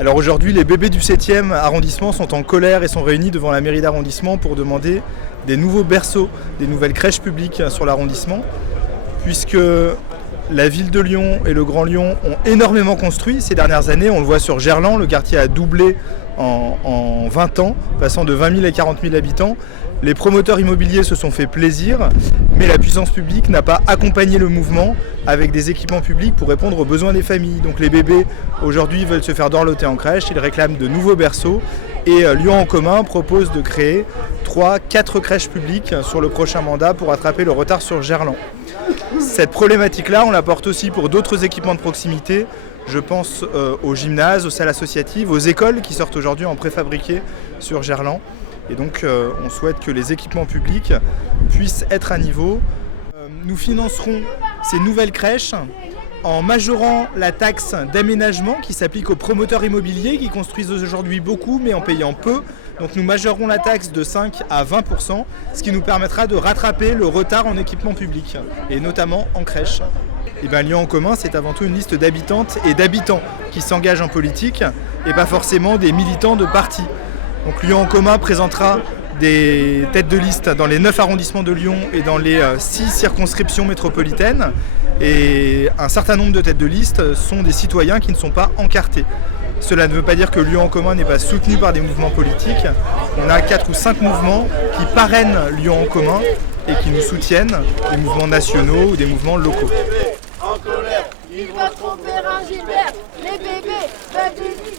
Alors aujourd'hui, les bébés du 7e arrondissement sont en colère et sont réunis devant la mairie d'arrondissement pour demander des nouveaux berceaux, des nouvelles crèches publiques sur l'arrondissement, puisque la ville de Lyon et le Grand Lyon ont énormément construit ces dernières années. On le voit sur Gerland, le quartier a doublé en 20 ans, passant de 20 000 à 40 000 habitants. Les promoteurs immobiliers se sont fait plaisir, mais la puissance publique n'a pas accompagné le mouvement avec des équipements publics pour répondre aux besoins des familles. Donc les bébés aujourd'hui veulent se faire dorloter en crèche, ils réclament de nouveaux berceaux et Lyon en commun propose de créer 3-4 crèches publiques sur le prochain mandat pour rattraper le retard sur Gerland. Cette problématique-là, on la porte aussi pour d'autres équipements de proximité. Je pense aux gymnases, aux salles associatives, aux écoles qui sortent aujourd'hui en préfabriqué sur Gerland. Et donc on souhaite que les équipements publics puissent être à niveau. Nous financerons ces nouvelles crèches en majorant la taxe d'aménagement qui s'applique aux promoteurs immobiliers qui construisent aujourd'hui beaucoup mais en payant peu. Donc nous majorerons la taxe de 5 à 20%, ce qui nous permettra de rattraper le retard en équipement public, et notamment en crèche. Et bien, Lyon en commun, c'est avant tout une liste d'habitantes et d'habitants qui s'engagent en politique et pas forcément des militants de partis. Donc Lyon en commun présentera des têtes de liste dans les 9 arrondissements de Lyon et dans les 6 circonscriptions métropolitaines. Et un certain nombre de têtes de liste sont des citoyens qui ne sont pas encartés. Cela ne veut pas dire que Lyon en commun n'est pas soutenu par des mouvements politiques. On a 4 ou 5 mouvements qui parrainent Lyon en commun et qui nous soutiennent, des mouvements nationaux ou des mouvements locaux. En colère, ils voteront Bérard Gilbert, les bébés veulent du lit.